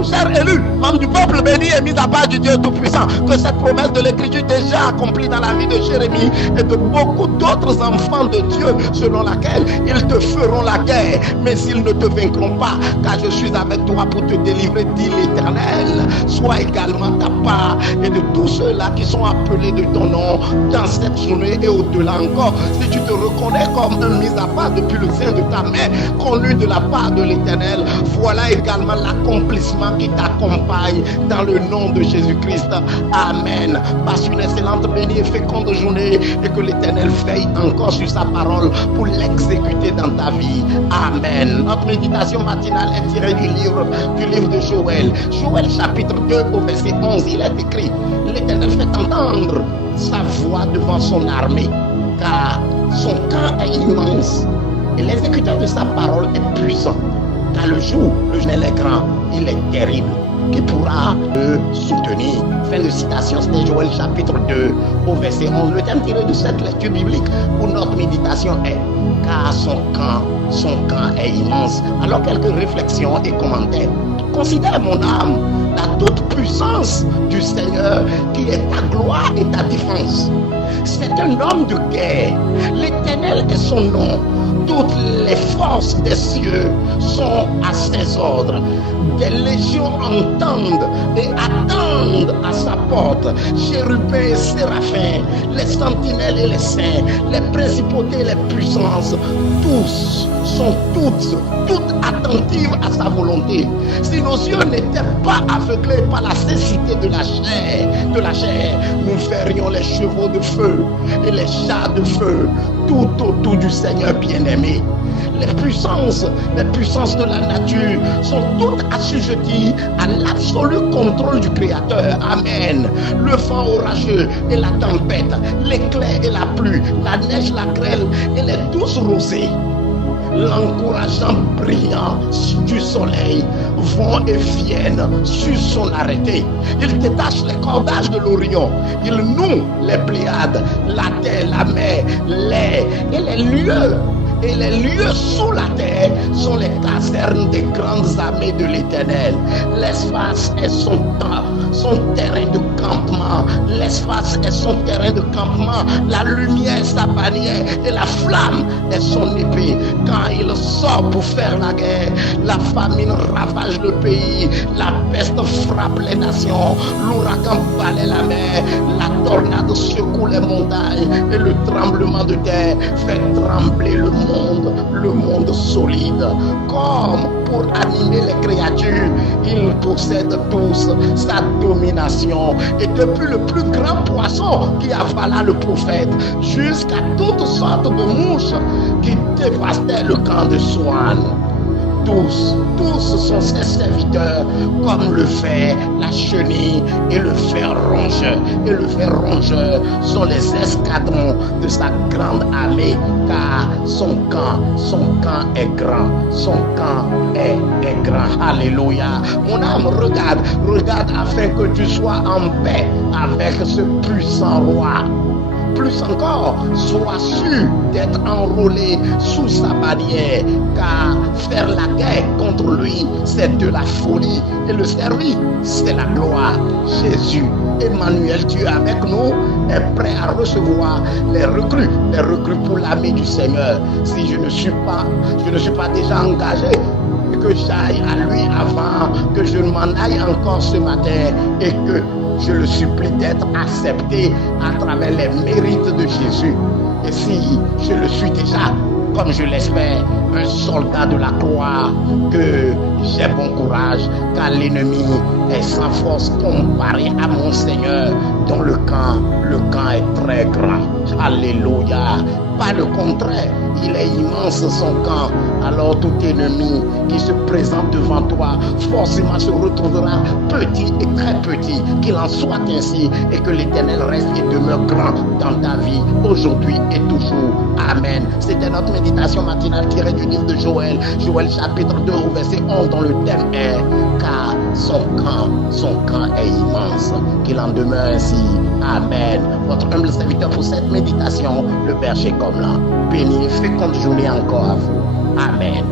comme chair élue, membre du peuple béni et mis à part du Dieu Tout-Puissant, que cette promesse de l'Écriture déjà accomplie dans la vie de Jérémie et de beaucoup d'autres enfants de Dieu, selon laquelle ils te feront la guerre, mais ils ne te vaincront pas, car je suis avec toi pour te délivrer, dit l'Éternel. Sois également ta part et de tous ceux-là qui sont appelés de ton nom dans cette journée et au-delà encore. Si tu te reconnais comme un mis à part depuis le sein de ta mère, connu de la part de l'Éternel, voilà également l'accomplissement qui t'accompagne dans le nom de Jésus-Christ. Amen. Passe une excellente, bénie et féconde journée et que l'Éternel veille encore sur sa parole pour l'exécuter dans ta vie. Amen. Notre méditation matinale est tirée du livre de Joël. Joël chapitre 2 au verset 11, il est écrit: l'Éternel fait entendre sa voix devant son armée, car son camp est immense et l'exécuteur de sa parole est puissant. Car le jour est grand, il est terrible. Qui pourra le soutenir? Fin de citation, c'était Joël chapitre 2 au verset 11. Le thème tiré de cette lecture biblique pour notre méditation est: car son camp est immense. Alors quelques réflexions et commentaires. Considère, mon âme, la toute puissance du Seigneur qui est ta gloire et ta défense. C'est un homme de guerre. L'Éternel est son nom. Toutes les forces des cieux sont à ses ordres. Des légions entendent et attendent à sa porte. Chérubins et séraphins, les sentinelles et les saints, les principautés et les puissances, tous sont toutes attentives à sa volonté. Si nos yeux n'étaient pas aveuglés par la cécité de la chair, nous verrions les chevaux de feu et les chars de feu tout autour du Seigneur bien-aimé. Les puissances de la nature sont toutes assujetties à l'absolu contrôle du Créateur. Amen. Le vent orageux et la tempête, l'éclair et la pluie, la neige, la grêle et les douces rosées, l'encourageant brillant du soleil vont et viennent sur son arrêté. Il détache les cordages de l'Orient. Il noue les Pléiades, la terre, la mer, l'air et les lieux. Et les lieux sous la terre sont les casernes des grandes armées de l'Éternel. L'espace est son terrain de campement. L'espace est son terrain de campement. La lumière est sa bannière et la flamme est son épée. Quand il sort pour faire la guerre, la famine ravage le pays, la peste frappe les nations, l'ouragan balaie la mer, la tornade secoue les montagnes et le tremblement de terre fait trembler le monde solide. Comme pour animer les créatures, il possède tous sa domination. Et depuis le plus grand poisson qui avala le prophète, jusqu'à toutes sortes de mouches qui dévastaient le camp de Swan. Tous sont ses serviteurs, comme le ver, la chenille et le ver rongeur. Et le ver rongeur sont les escadrons de sa grande armée, car son camp est grand. Son camp est grand. Alléluia. Mon âme, regarde afin que tu sois en paix avec ce puissant roi. Plus encore, sois sûr d'être enrôlé sous sa bannière, car faire la guerre contre lui, c'est de la folie, et le servir, c'est la gloire. Jésus, Emmanuel, Dieu avec nous, est prêt à recevoir les recrues pour l'armée du Seigneur. Si je ne suis pas déjà engagé, que j'aille à lui avant que je ne m'en aille encore ce matin, et que je le supplie d'être accepté à travers les mérites de Jésus. Et si je le suis déjà, comme je l'espère, un soldat de la croix, que j'ai bon courage, car l'ennemi est sans force comparé à mon Seigneur, dont le camp est très grand. Alléluia. Pas le contraire, il est immense son camp. Alors tout ennemi qui se présente devant toi forcément se retrouvera petit et très petit. Qu'il en soit ainsi, et que l'Éternel reste et demeure grand dans ta vie, aujourd'hui et toujours. Amen. C'était notre méditation matinale tirée du livre de Joël chapitre 2 au verset 11, dont le thème est: car son camp est immense. Qu'il en demeure ainsi. Amen. Votre humble serviteur pour cette méditation, le Père Chekomla. Béni et féconde journée encore à vous. Amen.